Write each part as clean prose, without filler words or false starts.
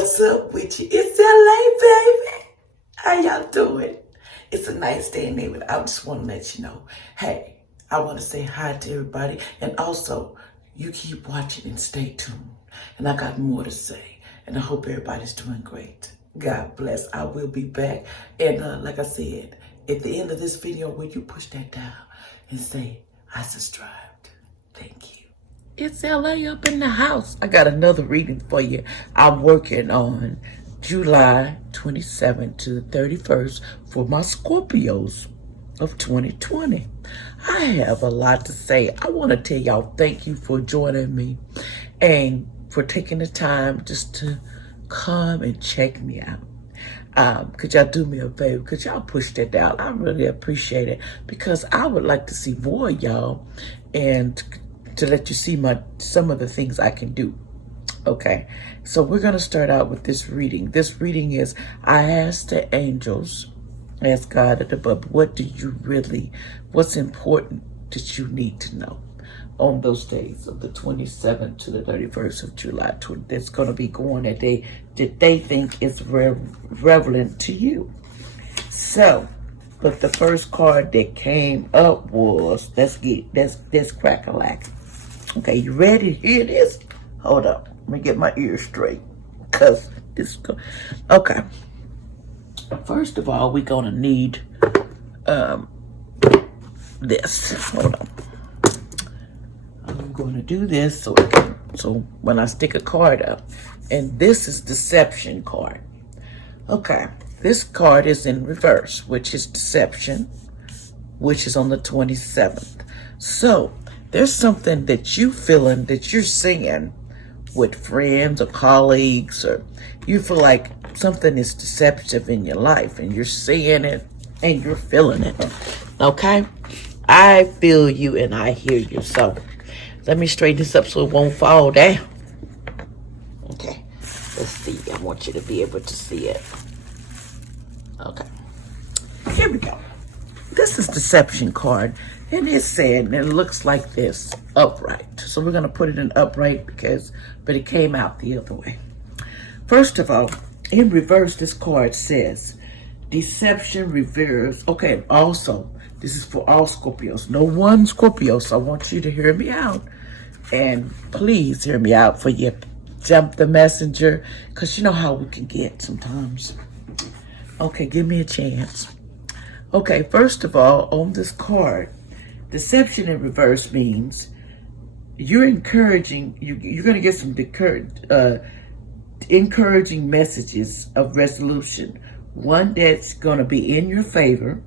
What's up with you? It's LA, baby. How y'all doing? It's a nice day in there. I just want to let you know, hey, I want to say hi to everybody. And also, you keep watching and stay tuned. And I got more to say. And I hope everybody's doing great. God bless. I will be back. And like I said, at the end of this video, will you push that down and say, I subscribed? Thank you. It's LA up in the house. I got another reading for you. I'm working on July 27 to the 31st for my Scorpios of 2020. I have a lot to say. I want to tell y'all thank you for joining me and for taking the time just to come and check me out. Could y'all do me a favor? Could y'all push that down? I really appreciate it because I would like to see more of y'all and to let you see some of the things I can do. Okay, so we're going to start out with this reading. This reading is, I asked the angels, ask God at above, what's important that you need to know on those days of the 27th to the 31st of July. That's going to be going that they think is relevant to you. So, but the first card that came up was, let's crack-a-lack. Okay, you ready to hear this? Hold up. Let me get my ears straight. Okay. First of all, we're going to need this. Hold on. I'm going to do this so when I stick a card up. And this is deception card. Okay. This card is in reverse, which is deception, which is on the 27th. So, there's something that you feeling, that you're seeing with friends or colleagues, or you feel like something is deceptive in your life and you're seeing it and you're feeling it. Okay? I feel you and I hear you. So let me straighten this up so it won't fall down. Okay. Let's see. I want you to be able to see it. Okay. Here we go. This is deception card. And it's sad, and it looks like this, upright. So we're going to put it in upright but it came out the other way. First of all, in reverse, this card says, deception reverse. Okay, also, this is for all Scorpios. No one Scorpio, so I want you to hear me out. And please hear me out for you. Jump the messenger, because you know how we can get sometimes. Okay, give me a chance. Okay, first of all, on this card, deception in reverse means you're encouraging, you're going to get some encouraging messages of resolution. One that's going to be in your favor,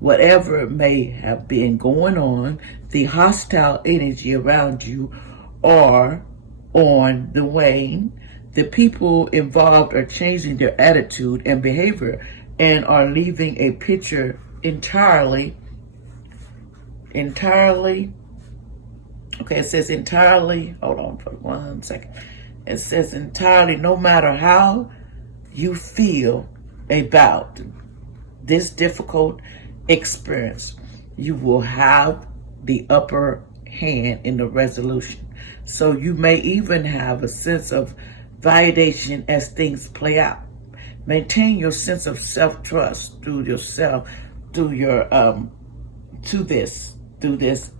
whatever may have been going on, the hostile energy around you are on the wane. The people involved are changing their attitude and behavior and are leaving a picture entirely, okay, it says entirely, hold on for 1 second. It says entirely, no matter how you feel about this difficult experience, you will have the upper hand in the resolution. So you may even have a sense of validation as things play out. Maintain your sense of self-trust through yourself, through this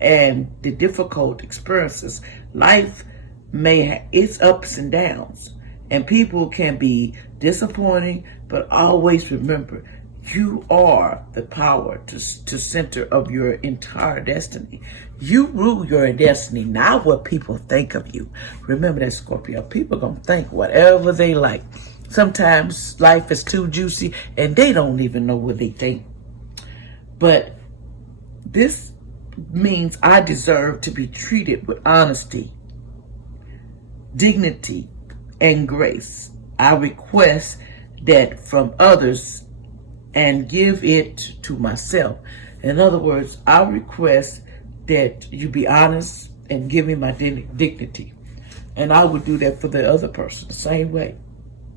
and the difficult experiences. Life may have its ups and downs, and people can be disappointing, but always remember, you are the power to center of your entire destiny. You rule your destiny, not what people think of you. Remember that, Scorpio. People gonna think whatever they like. Sometimes life is too juicy and they don't even know what they think. But this means I deserve to be treated with honesty, dignity, and grace. I request that from others and give it to myself. In other words, I request that you be honest and give me my dignity. And I would do that for the other person the same way.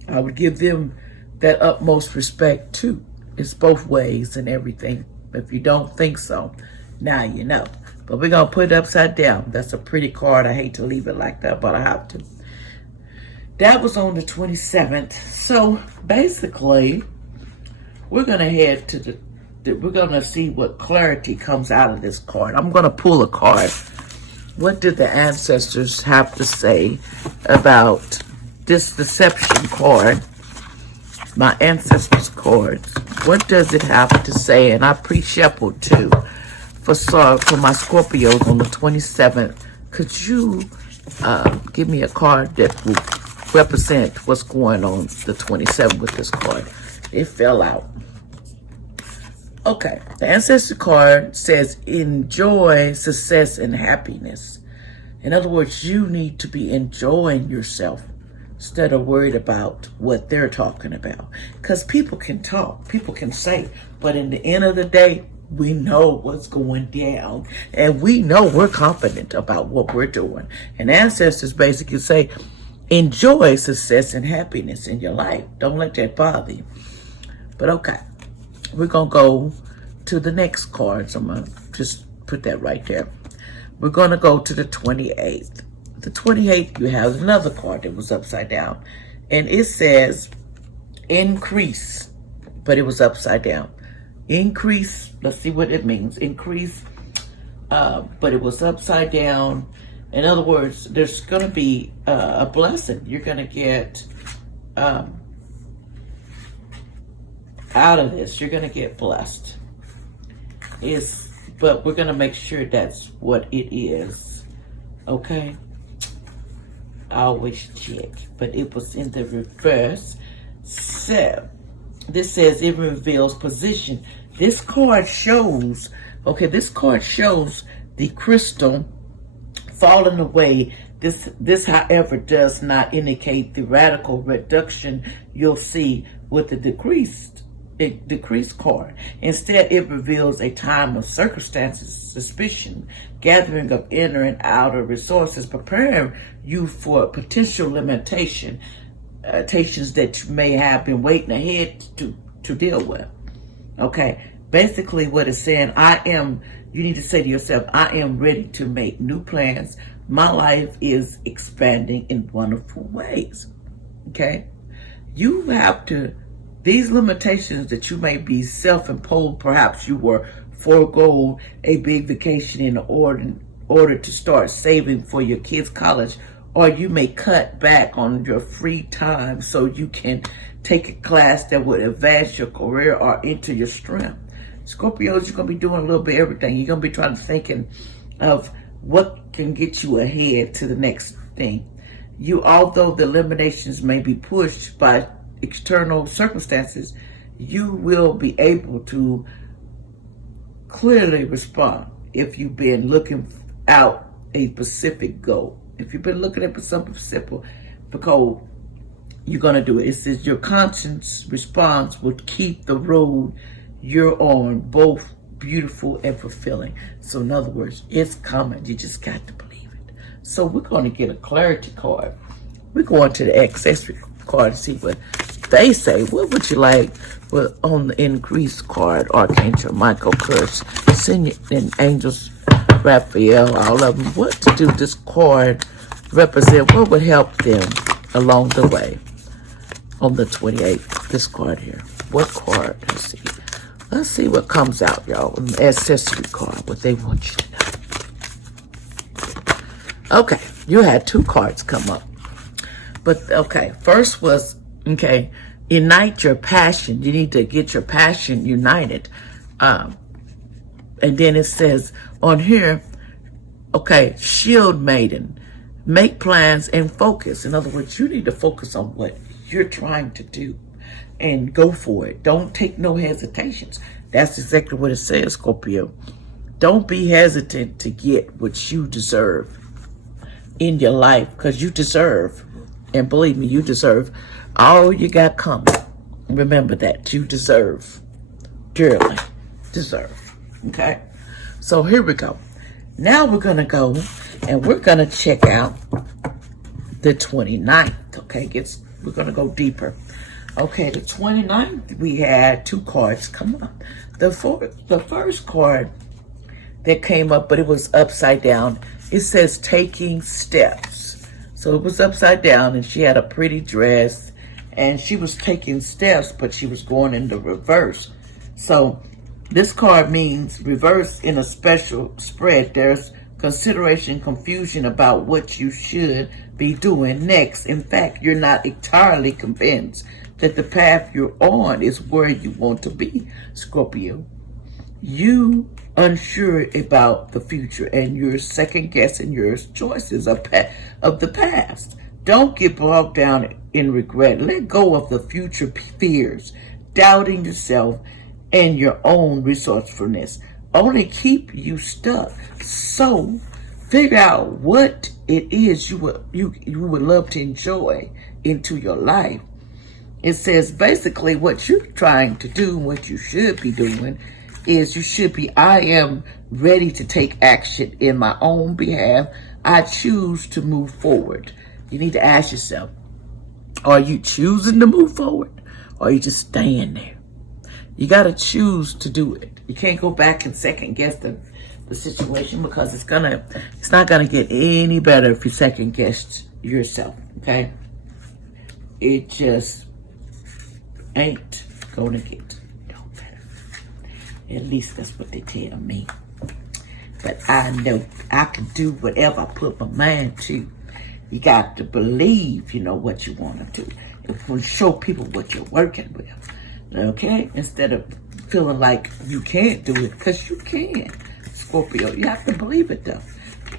I would give them that utmost respect too. It's both ways and everything. If you don't think so, now you know. But we're going to put it upside down. That's a pretty card. I hate to leave it like that, but I have to. That was on the 27th. So basically, we're going to head to we're going to see what clarity comes out of this card. I'm going to pull a card. What did the ancestors have to say about this deception card? My ancestors cards. What does it have to say? And I pre-shuffled too for my Scorpios on the 27th. Could you give me a card that will represent what's going on the 27th with this card? It fell out. Okay, the ancestor card says enjoy success and happiness. In other words, you need to be enjoying yourself instead of worried about what they're talking about. Because people can talk, people can say, but in the end of the day, we know what's going down. And we know we're confident about what we're doing. And ancestors basically say, enjoy success and happiness in your life. Don't let that bother you. But okay, we're going to go to the next cards. I'm going to just put that right there. We're going to go to the 28th. The 28th, you have another card that was upside down. And it says increase, but it was upside down. Increase, let's see what it means. Increase, but it was upside down. In other words, there's going to be a blessing. You're going to get out of this. You're going to get blessed. But we're going to make sure that's what it is. Okay? I always check. But it was in the reverse. So, this says it reveals position. This card shows, the crystal falling away. This, however, does not indicate the radical reduction you'll see with the decreased card. Instead, it reveals a time of circumstances, suspicion, gathering of inner and outer resources, preparing you for potential limitations that you may have been waiting ahead to deal with. Okay, basically what it's saying, you need to say to yourself, I am ready to make new plans. My life is expanding in wonderful ways. Okay, you have to, these limitations that you may be self-imposed, perhaps you were forego a big vacation in order to start saving for your kids' college, or you may cut back on your free time so you can take a class that would advance your career or enter your strength. Scorpios, you're going to be doing a little bit of everything. You're going to be thinking of what can get you ahead to the next thing. Although the eliminations may be pushed by external circumstances, you will be able to clearly respond if you've been looking out a specific goal. If you've been looking at something simple, because you're going to do it. It says your conscious response will keep the road you're on both beautiful and fulfilling. So in other words, it's coming. You just got to believe it. So we're going to get a clarity card. We're going to the accessory card to see what they say. What would you like on the increased card? Archangel Michael, Curse, Senior, and Angels Raphael, all of them. What to do this card represent? What would help them along the way on the 28th? This card here. What card? Let's see what comes out, y'all. An accessory card, what they want you to know. Okay, you had two cards come up. But, okay, first was, unite your passion. You need to get your passion united. And then it says on here, shield maiden, make plans and focus. In other words, you need to focus on what you're trying to do and go for it. Don't take no hesitations. That's exactly what it says, Scorpio. Don't be hesitant to get what you deserve in your life, because you deserve, and believe me, you deserve all you got coming. Remember that. You deserve, dearly deserve. Okay? So here we go. Now we're going to go and we're going to check out the 29th. Okay? We're going to go deeper. Okay, the 29th, we had two cards come up. The first card that came up, but it was upside down, it says taking steps. So it was upside down, and she had a pretty dress, and she was taking steps, but she was going in the reverse. So this card means reverse in a special spread. There's consideration, confusion about what you should be doing next. In fact, you're not entirely convinced that the path you're on is where you want to be, Scorpio. You unsure about the future, and you're second guessing your choices of the past. Don't get bogged down in regret. Let go of the future fears, doubting yourself and your own resourcefulness. Only keep you stuck. So figure out what it is you would love to enjoy into your life. It says basically what you're trying to do, what you should be doing, is you should be, I am ready to take action in my own behalf. I choose to move forward. You need to ask yourself, are you choosing to move forward, or are you just staying there? You got to choose to do it. You can't go back and second guess the situation, because it's not gonna get any better if you second guess yourself. Okay, it just ain't gonna get no better. At least that's what they tell me. But I know I can do whatever I put my mind to. You got to believe, what you want to do. You want to show people what you're working with. Okay? Instead of feeling like you can't do it, because you can, Scorpio. You have to believe it, though.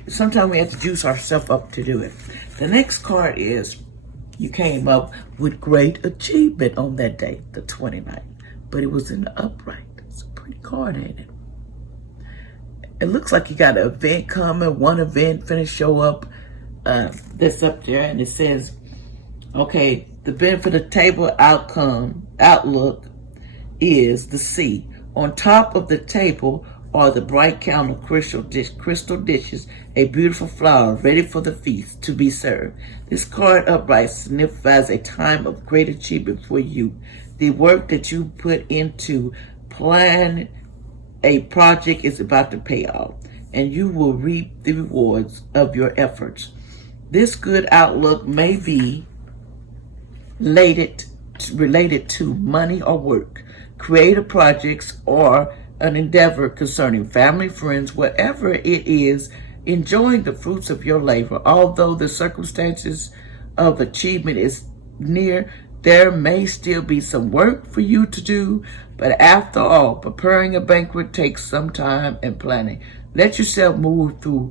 Sometimes we have to juice ourselves up to do it. The next card is you came up with great achievement on that day, the 29th. But it was in the upright. It's a pretty card, ain't it? It looks like you got an event coming. One event finna show up that's up there, and it says, okay, the benefit of table outlook is the sea. On top of the table are the bright count of crystal dishes, a beautiful flower ready for the feast to be served. This card upright signifies a time of great achievement for you. The work that you put into plan a project is about to pay off, and you will reap the rewards of your efforts. This good outlook may be related to money or work, creative projects, or an endeavor concerning family, friends, whatever it is, enjoying the fruits of your labor. Although the circumstances of achievement is near, there may still be some work for you to do, but after all, preparing a banquet takes some time and planning. Let yourself move through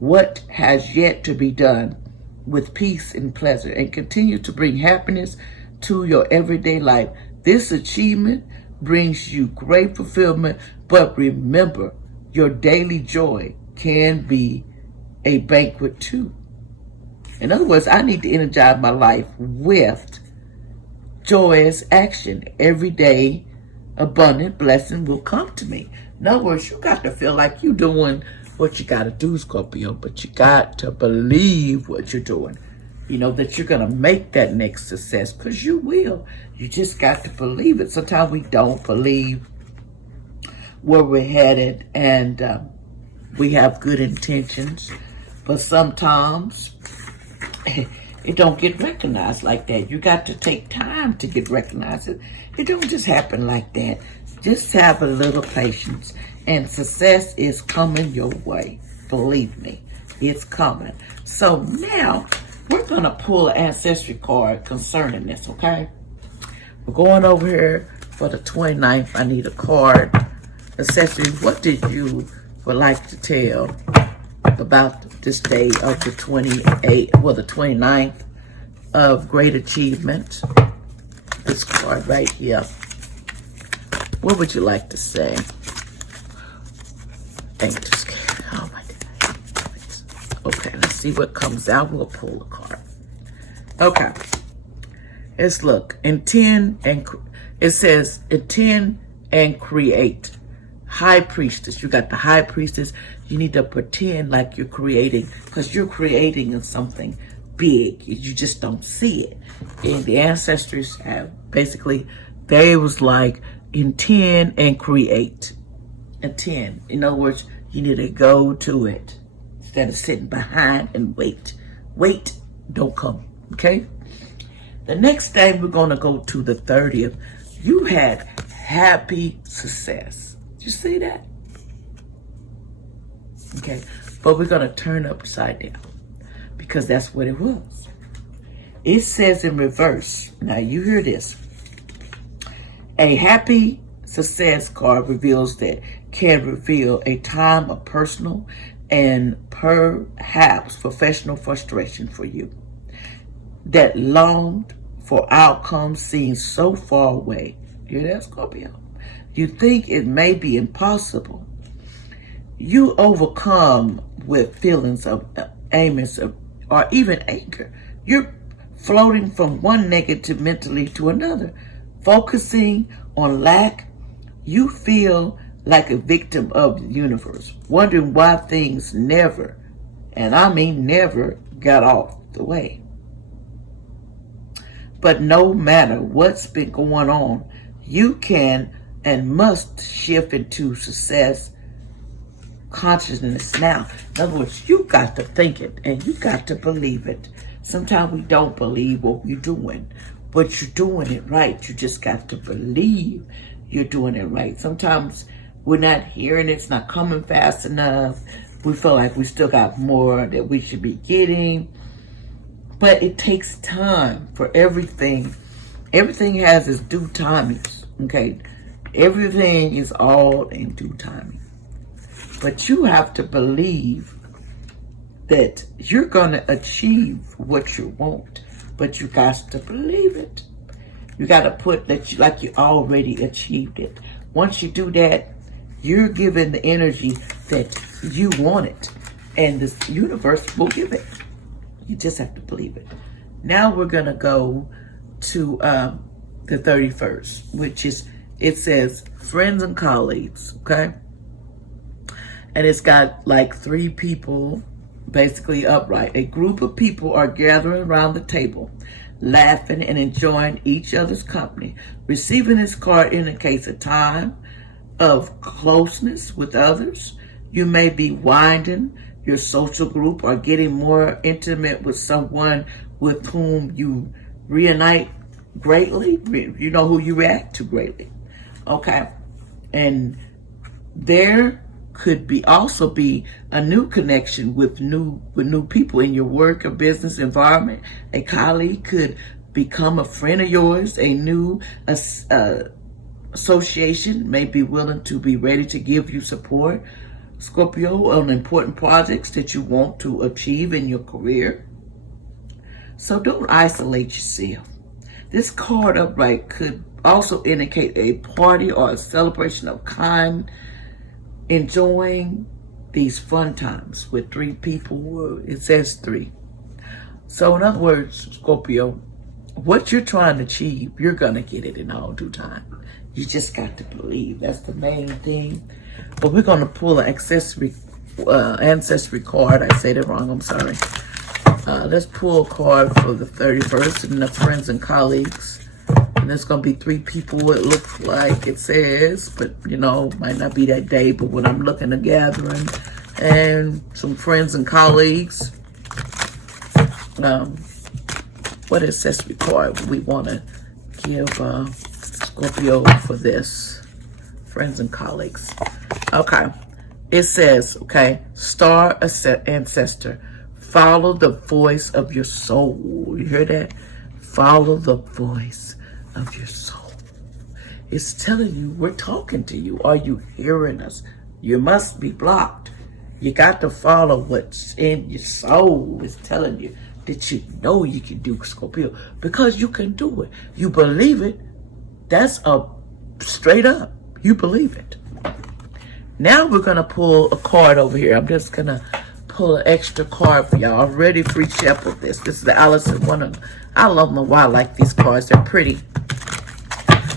what has yet to be done with peace and pleasure, and continue to bring happiness to your everyday life. This achievement brings you great fulfillment, but remember, your daily joy can be a banquet too. In other words, I need to energize my life with joyous action. Every day, abundant blessing will come to me. In other words, you got to feel like you're doing what you got to do, Scorpio, but you got to believe what you're doing. That you're going to make that next success, because you will. You just got to believe it. Sometimes we don't believe where we're headed, and we have good intentions, but sometimes it don't get recognized like that. You got to take time to get recognized. It don't just happen like that. Just have a little patience, and success is coming your way. Believe me, it's coming. So now we're going to pull an ancestry card concerning this, okay? We're going over here for the 29th. I need a card. Ancestry, what did you would like to tell about this day of the 29th of great achievement? This card right here. What would you like to say? Oh my goodness. Okay, let's see what comes out. We'll pull a card. Okay. Let's look. Intend and it says intend and create. High priestess. You got the high priestess. You need to pretend like you're creating, because you're creating something big. You just don't see it. And the ancestors have basically, they was like, intend and create. Intend. In other words, you need to go to it instead of sitting behind and wait. Wait don't come, okay? The next day, we're going to go to the 30th. You had happy success. Did you see that? Okay, but we're going to turn upside down because that's what it was. It says in reverse. Now, you hear this. A happy success card reveals that can reveal a time of personal and perhaps professional frustration for you that longed for outcomes seen so far away. You hear that, Scorpio? You think it may be impossible. You overcome with feelings of aimless or even anger. You're floating from one negative mentally to another, focusing on lack. You feel like a victim of the universe, wondering why things never, and I mean never, got off the way. But no matter what's been going on, you can and must shift into success consciousness now. In other words, you got to think it and you got to believe it. Sometimes we don't believe what we're doing, but you're doing it right. You just got to believe you're doing it right. Sometimes we're not hearing it. It's not coming fast enough. We feel like we still got more that we should be getting. But it takes time for everything. Everything has its due timing, okay? Everything is all in due timing. But you have to believe that you're going to achieve what you want. But you got to believe it. You got to put that like you already achieved it. Once you do that, you're giving the energy that you want it. And the universe will give it. You just have to believe it. Now we're going to go to the 31st, which is, it says friends and colleagues, okay? And it's got like 3 people basically upright. A group of people are gathering around the table, laughing and enjoying each other's company. Receiving this card indicates a time of closeness with others. You may be winding your social group or getting more intimate with someone with whom you reunite greatly. You know who you react to greatly. Okay. And there could be also be a new connection with new people in your work or business environment. A colleague could become a friend of yours. A new association may be willing to be ready to give you support, Scorpio, on important projects that you want to achieve in your career. So don't isolate yourself. This card upright could also indicate a party or a celebration of kind, enjoying these fun times with 3 people. It says 3. So in other words, Scorpio, what you're trying to achieve, you're going to get it in all due time. You just got to believe. That's the main thing. But we're going to pull an ancestry card. I said it wrong. I'm sorry. Let's pull a card for the 31st and the friends and colleagues. And there's going to be 3 people, it looks like it says. But, you know, might not be that day. But when I'm looking at gathering and some friends and colleagues. What ancestry card we want to give Scorpio for this? Friends and colleagues. Okay. It says, okay, star ancestor. Follow the voice of your soul. You hear that? Follow the voice of your soul. It's telling you, we're talking to you. Are you hearing us? You must be blocked. You got to follow what's in your soul. It's telling you that you know you can do, Scorpio, because you can do it. You believe it. That's a straight up. You believe it. Now we're going to pull a card over here. I'm just going to pull an extra card for y'all. I'm ready for each step of this. This is the Allison one. I don't know why I like these cards. They're pretty.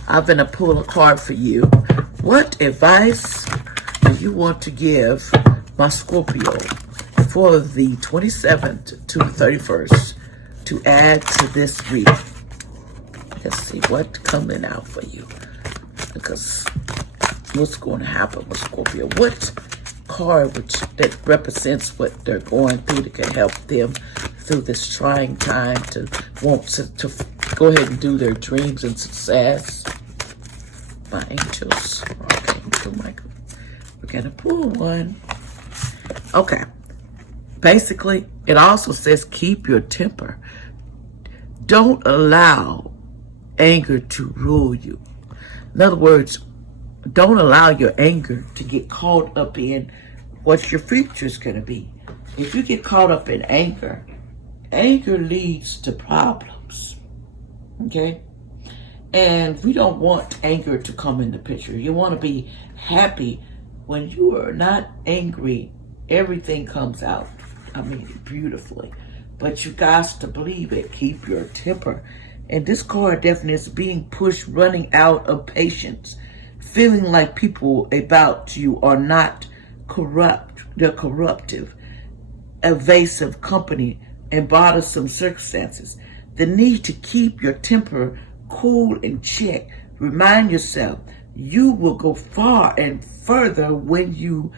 I'm going to pull a card for you. What advice do you want to give my Scorpio for the 27th to the 31st to add to this week? Let's see what's coming out for you. Because what's going to happen with Scorpio? What card that represents what they're going through that can help them through this trying time to want to go ahead and do their dreams and success. My angels, Archangel Michael. We're going to pull one. Okay. Basically, it also says keep your temper. Don't allow anger to rule you. In other words, don't allow your anger to get caught up in what your future is going to be. If you get caught up in anger, anger leads to problems. Okay? And we don't want anger to come in the picture. You want to be happy. When you are not angry, everything comes out, beautifully. But you got to believe it. Keep your temper. And this card definitely is being pushed, running out of patience. Feeling like people about you are not corrupt. They're corruptive, evasive company, and bothersome circumstances. The need to keep your temper cool and check. Remind yourself, you will go far and further when you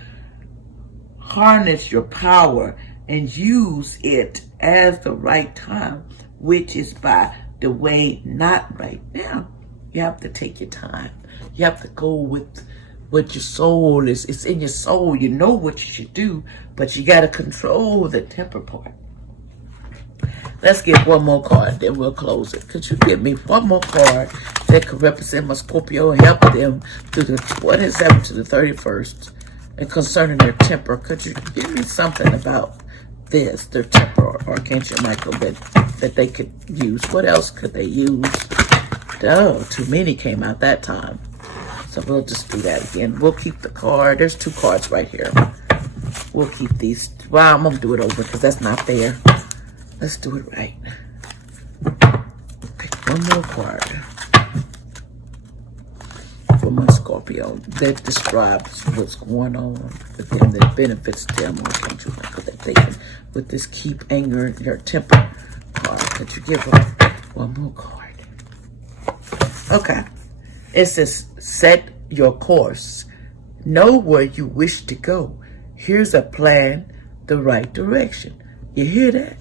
harness your power and use it as the right time, which is by the way, not right now. You have to take your time. You have to go with what your soul is. It's in your soul. You know what you should do, but you got to control the temper part. Let's get one more card, then we'll close it. Could you give me one more card that could represent my Scorpio, help them through the 27th to the 31st, and concerning their temper? Could you give me something about this, their temper, or Archangel Michael, that they could use? What else could they use? Oh, too many came out that time. So we'll just do that again. We'll keep the card. There's two cards right here. We'll keep these. Well, I'm going to do it over because that's not fair. Let's do it right. Pick one more card for my Scorpio that describes what's going on with them, that benefits them, Archangel Michael, that they can, with this keep anger in your temper card. Could you give them one more card? Okay. It says, set your course. Know where you wish to go. Here's a plan, the right direction. You hear that?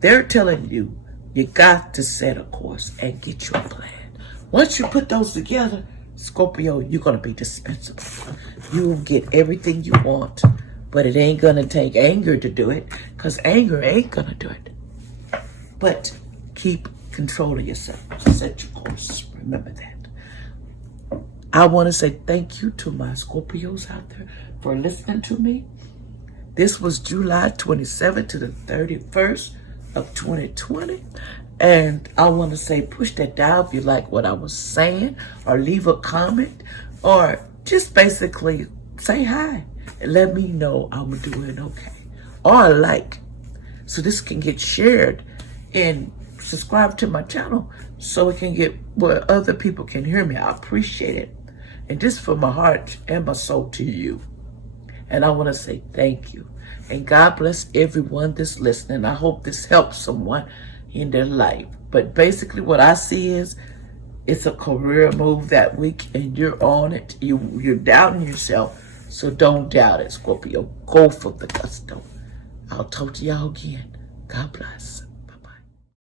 They're telling you, you got to set a course and get your plan. Once you put those together, Scorpio, you're going to be dispensable. You'll get everything you want, but it ain't going to take anger to do it, because anger ain't going to do it. But keep control of yourself. Set your course. Remember that. I want to say thank you to my Scorpios out there for listening to me. This was July 27th to the 31st of 2020. And I want to say push that dial if you like what I was saying, or leave a comment, or just basically say hi and let me know I'm doing okay. Or like, so this can get shared, and subscribe to my channel so it can get where other people can hear me. I appreciate it. And this from my heart and my soul to you. And I want to say thank you. And God bless everyone that's listening. I hope this helps someone in their life. But basically what I see is it's a career move that week, and you're on it. You're doubting yourself. So don't doubt it, Scorpio. Go for the gusto. I'll talk to y'all again. God bless.